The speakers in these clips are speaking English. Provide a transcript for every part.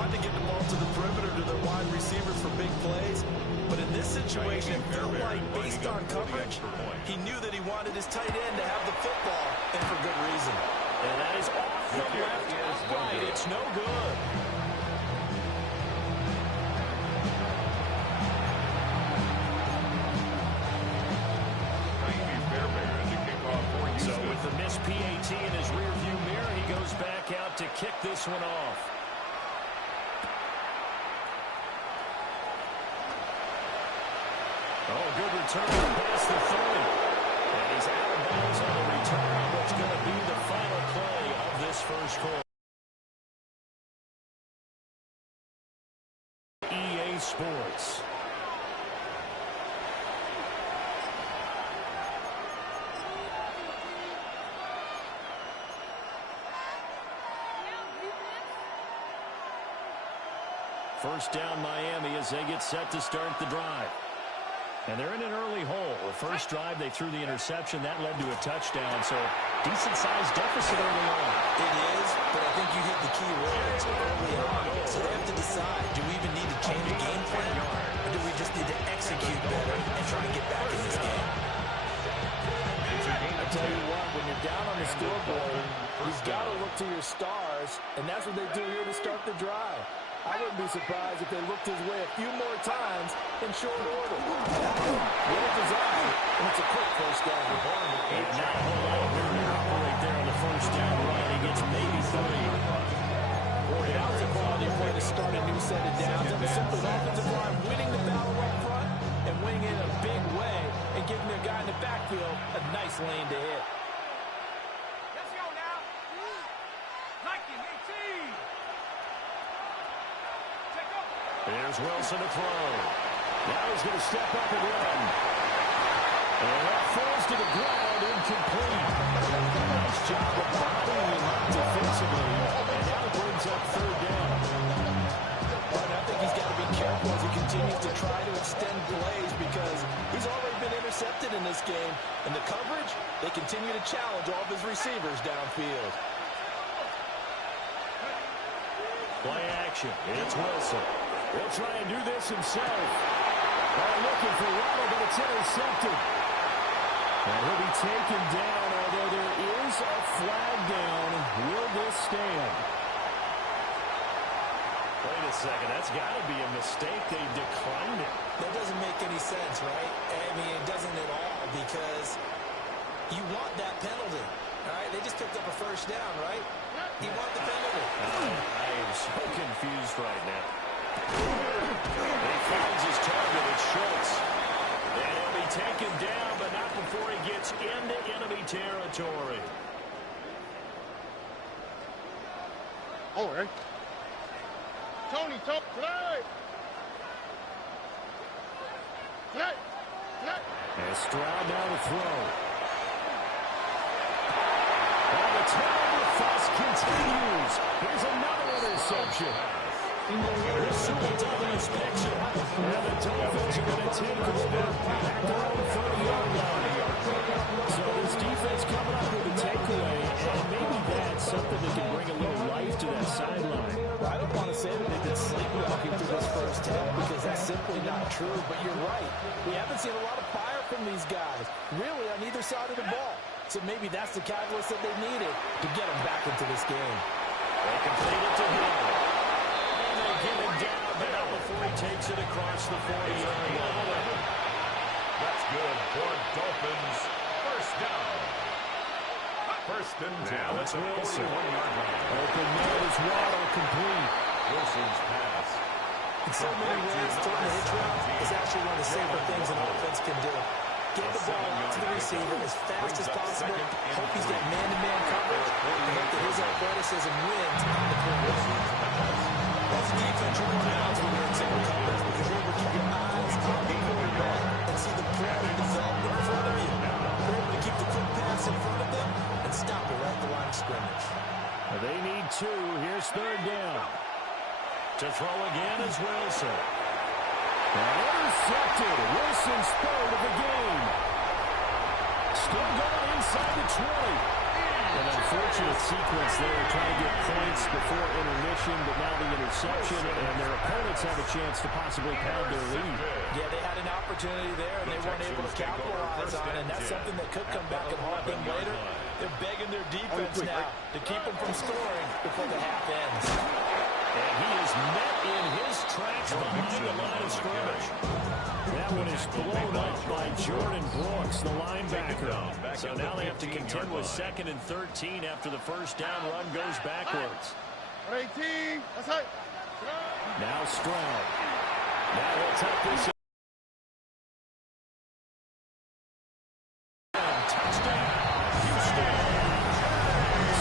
want to get the ball to the perimeter to their wide receivers for big plays. But in this situation, it felt like, based on coverage, he knew that he wanted his tight end to have the football, and for good reason. And that is off the left upright. It's no good. So with the missed PAT in his rearview mirror, he goes back out to kick this one off. Oh, good return past the 30. And he's out of bounds on the return on what's going to be the final play of this first quarter. EA Sports. First down Miami as they get set to start the drive. And they're in an early hole. The first drive, they threw the interception. That led to a touchdown. So, decent-sized deficit early on. It is, but I think you hit the key words early on. So they have to decide, do we even need to change the game plan? Or do we just need to execute better and try to get back in this game? I tell you what, when you're down on the scoreboard, you've got to look to your stars, and that's what they do here to start the drive. I wouldn't be surprised if they looked his way a few more times in short order. Well designed, and it's a quick first down. And not a whole lot of room to operate there on the first down run. He gets maybe 3. That was a quality play to start a new set of downs. And the simple offensive line winning the battle up front and winning it in a big way and giving their guy in the backfield a nice lane to hit. Let's go now. Nike 18. There's Wilson to throw. Now he's going to step up and run. And that falls to the ground, incomplete. Nice job of bothering him up defensively. And now it brings up third down. But I think he's got to be careful as he continues to try to extend plays because he's already been intercepted in this game. And the coverage, they continue to challenge all of his receivers downfield. Play action. It's Wilson. He'll try and do this himself. Looking for Waddle, but it's intercepted. And he'll be taken down, although there is a flag down. Will this stand? Wait a second. That's got to be a mistake. They declined it. That doesn't make any sense, right? I mean, it doesn't at all because you want that penalty. All right, they just picked up a first down, right? You want the penalty. I am so confused right now. He finds his target. It's Schultz. And he'll be taken down, but not before he gets into enemy territory. All right. Tony, tonight. And Stroud now to throw. And the turnover fuss continues. Here's another interception. Super dominance picture. And the Dolphins are going to take over at their own 30-yard line. So this defense coming up with a takeaway, and maybe that's something that can bring a little life to that sideline. I don't want to say that they've been sleepwalking through this first half because that's simply not true, but you're right. We haven't seen a lot of fire from these guys, really on either side of the ball. So maybe that's the catalyst that they needed to get them back into this game. They complete it to him. And they get him down, but not before he takes it across the 40-yard line. That's good for Dolphins. First down. First and 10. Now it's Wilson. 41-yard line. Open man is Waddle complete. Wilson's pass. In so many ways, throwing the hitch route is actually one of the safer things an offense can do. Get the ball out to the receiver as fast as possible. Hope he's got man-to-man coverage. And hope that his athleticism wins on the perimeter. As a defense, you're more balanced when you're in single coverage because you're able to keep your eyes on the quarterback and see the play develop in front of you. You're able to keep the quick pass in front of them and stop it right at the line of scrimmage. They need 2. Here's third down. To throw again is Wilson. And intercepted. Wilson's third of the game. Still going inside the 20. An unfortunate sequence there, trying to get points before intermission, but now the interception, and their opponents have a chance to possibly pad their lead. Yeah, they had an opportunity there, and they weren't able to capitalize on it, and that's something that could come back and haunt them later. They're begging their defense now to keep them from scoring before the half ends. And he is met in his tracks behind the line of scrimmage. That one is blown up by Jordan Brooks, the linebacker. So now they have to contend with 2nd and 13 after the first down run goes backwards. 18. That's right. Now Stroud. Now he'll take this. Touchdown, Houston.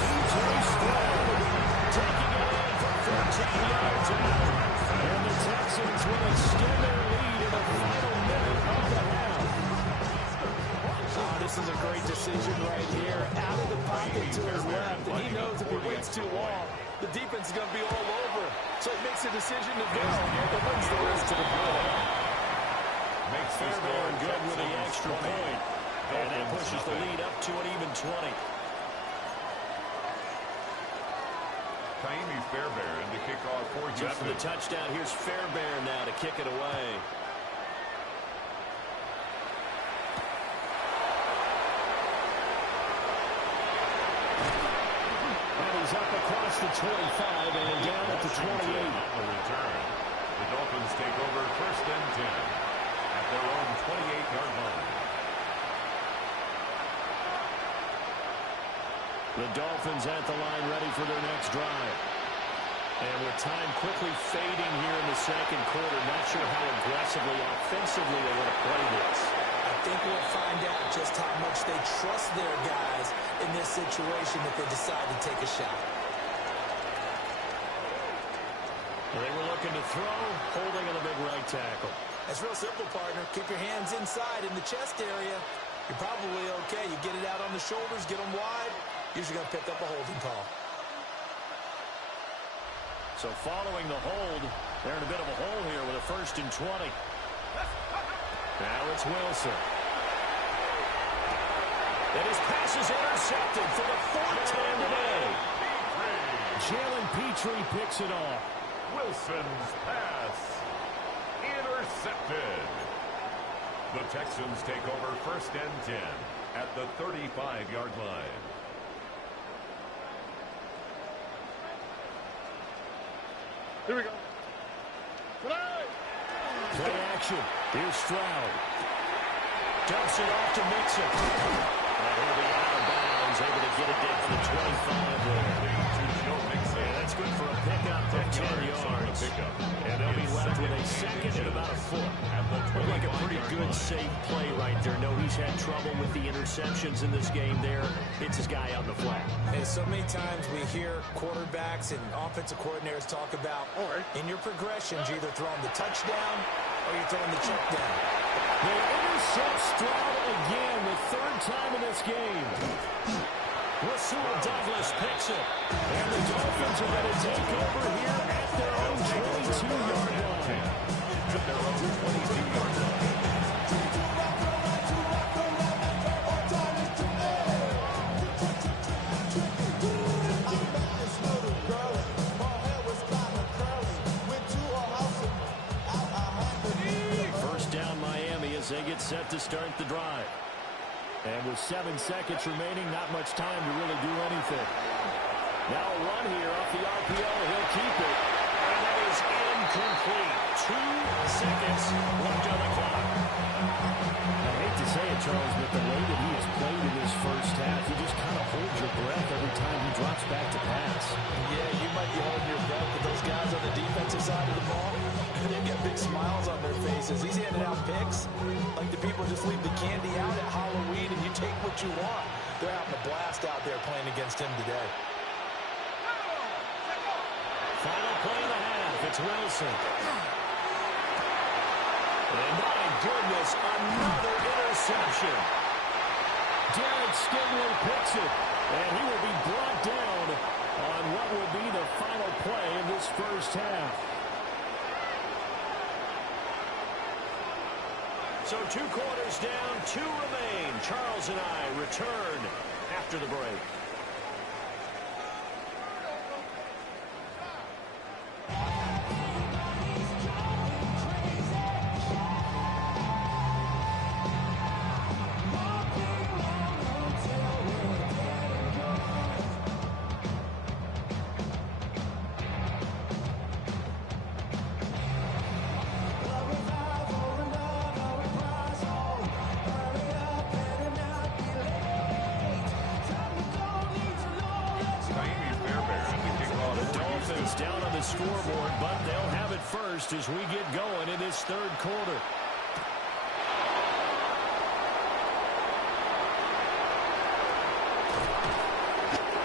C.J. Stroud taking it in for 14 yards out. And the Texans will extend their lead in the final minute of the half. Oh, this is a great decision right here. Out of the pocket to his left, and he knows if he waits too long, the defense is going to be all over. So he makes a decision to go and wins the race to the ball. Makes the Fairbairn good with the extra point. And that pushes the lead up to an even 20. Taimi Fairbairn to kick off for Houston. After the touchdown, here's Fairbairn now to kick it away. And he's up across the 25 and down at the 28. On the return, the Dolphins take over 1st and 10 at their own 28-yard line. The Dolphins at the line ready for their next drive. And with time quickly fading here in the second quarter, not sure how aggressively, offensively they want to play this. I think we'll find out just how much they trust their guys in this situation if they decide to take a shot. They were looking to throw, holding on the big right tackle. That's real simple, partner. Keep your hands inside in the chest area. You're probably okay. You get it out on the shoulders, get them wide. Usually going to pick up a holding call. So following the hold, they're in a bit of a hole here with a 1st and 20. Now it's Wilson. And his pass is intercepted for the 4th time today. Jalen Petrie picks it off. Wilson's pass intercepted. The Texans take over 1st and 10 at the 35-yard line. Here we go. Play action. Here's Stroud. Dumps it off to Mixon. And he'll be out of bounds, able to get it down to the 25 there. And that's good for a pickup of 10 yards. And they'll be left with a 2nd and about a foot. Looked like a pretty good, safe play right there. No, he's had trouble with the interceptions in this game there. It's his guy out in the flat. And so many times we hear quarterbacks and offensive coordinators talk about in your progressions, you're either throwing the touchdown or you're throwing the check down. They intercept Stroud again, the 3rd time in this game. Rasul Douglas picks it. And the Dolphins are going to take over here at their own 22-yard line. At their own 22-yard line. First down Miami as they get set to start the drive. And with 7 seconds remaining, not much time to really do anything. Now a run here off the RPO. He'll keep it. And that is incomplete. 2 seconds left on the clock. I hate to say it, Charles, but the way that he has played in this first half, you just kind of hold your breath every time he drops back to pass. Yeah, you might be holding your breath, but those guys on the defensive side of the ball, they've got big smiles on their faces. He's handing out picks like the people just leave the candy out at Halloween and you take what you want. They're having a blast out there playing against him today. Final play of the half. It's Wilson. And my goodness, another interception. Derek Stingley picks it, and he will be brought down on what will be the final play of this first half. So 2 quarters down, 2 remain. Charles and I return after the break. scoreboard, but they'll have it first as we get going in this third quarter.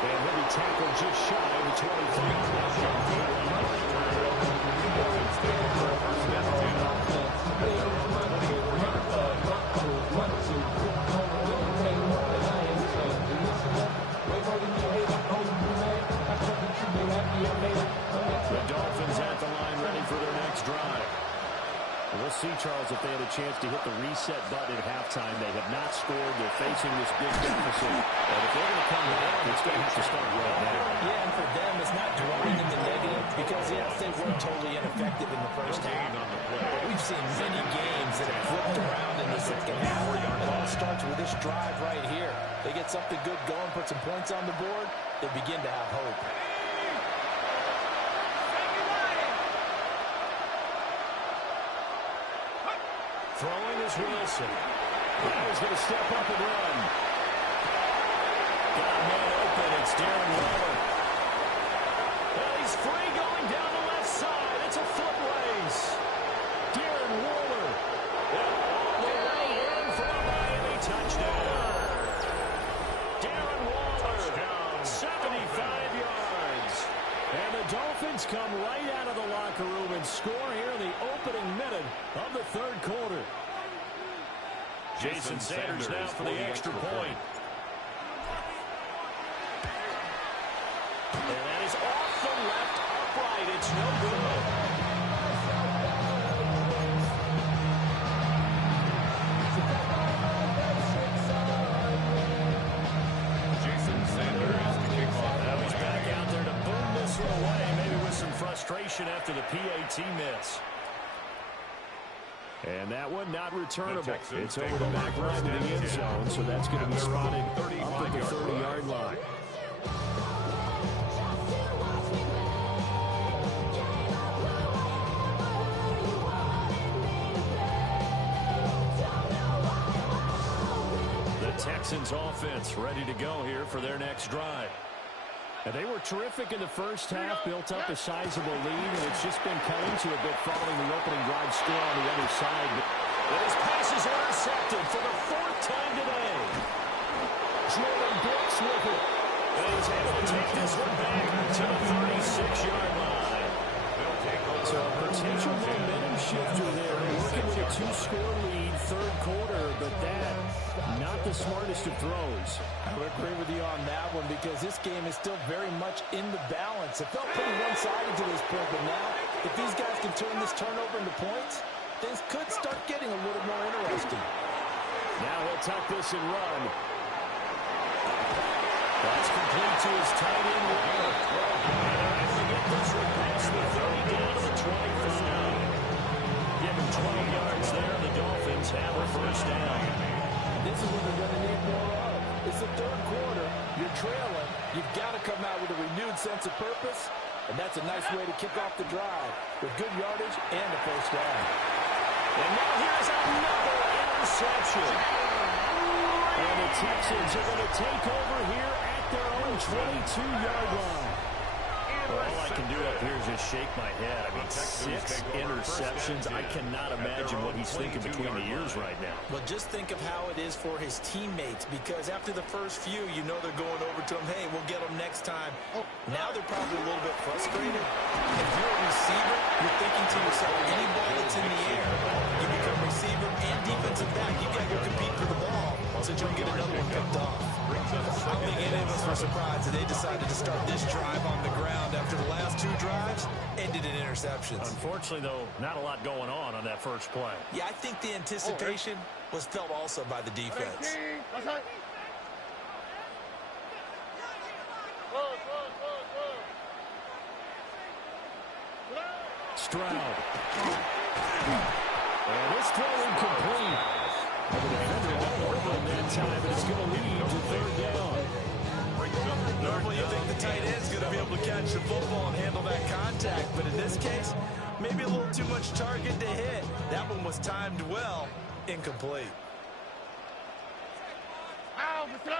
And he'll be tackled just shy of the 25. The Dolphins at the line ready for their next drive. We'll see, Charles, if they had a chance to hit the reset button at halftime. They have not scored. They're facing this big deficit. But if they're going to come back, it's going to have to start right now. Yeah, and for them, it's not dwelling in the negative because, yes, they were totally ineffective in the first half. But we've seen many games that have flipped around in the second half. It all starts with this drive right here. They get something good going, put some points on the board, they begin to have hope. Throwing is Wilson. Now he's going to step up and run. Got a man open. It's Darren Waller. Well, he's free going down the left side. It's a foot race. Darren Waller. All the way in for a Miami touchdown. Darren Waller. 75 yards. And the Dolphins come right out of the locker room and score here in the opening minute of the third quarter. Jason Sanders now for the extra point. And that is off the left upright. It's no good. Jason Sanders to kick off. Now he's back out there to boom this one away, maybe with some frustration after the PAT miss. And that one not returnable. It's over the back line to the end zone, so that's going to be spotted up at the 30-yard line. The Texans offense ready to go here for their next drive. And they were terrific in the first half, built up a sizable lead, and it's just been cut into a bit following the opening drive score on the other side. But his pass is intercepted for the fourth time today. Jordan Brooks with it. And he's able to take this one back to the 36-yard line. So a potential momentum shifter there, working with a two-score lead, third quarter, but that, not the smartest of throws. I would agree with you on that one because this game is still very much in the balance. It felt pretty one-sided to this point, but now, if these guys can turn this turnover into points, things could start getting a little more interesting. Now he'll tuck this and run. That's complete to his tight end Waller. And they're able to get this one past the 30 down to the 25. Give him 12 yards there. The Dolphins have a first down. This is what they're going to need more of. It's the third quarter. You're trailing. You've got to come out with a renewed sense of purpose, and that's a nice way to kick off the drive with good yardage and a first down. And now here's another interception. And the Texans are going to take over here at their own 22-yard line. Well, all I can do up here is just shake my head. I mean, 6 interceptions. I cannot imagine what he's thinking between the ears right now. Well, just think of how it is for his teammates, because after the first few, you know they're going over to him, hey, we'll get them next time. Now they're probably a little bit frustrated. If you're a receiver, you're thinking to yourself, any ball that's in the air, you become receiver and defensive back. You got to go compete for the ball so you can get another one picked off. I don't think any of us were surprised that they decided to start this drive on the ground after the last 2 drives ended in interceptions. Unfortunately, though, not a lot going on that first play. Yeah, I think the anticipation was felt also by the defense. Stroud. And this throw incomplete. The defender all over him that time, but it's going to lead to third down. Normally you think the tight end's going to be able to catch the football and handle that contact, but in this case, maybe a little too much target to hit. That one was timed well, incomplete. Ow, Mr.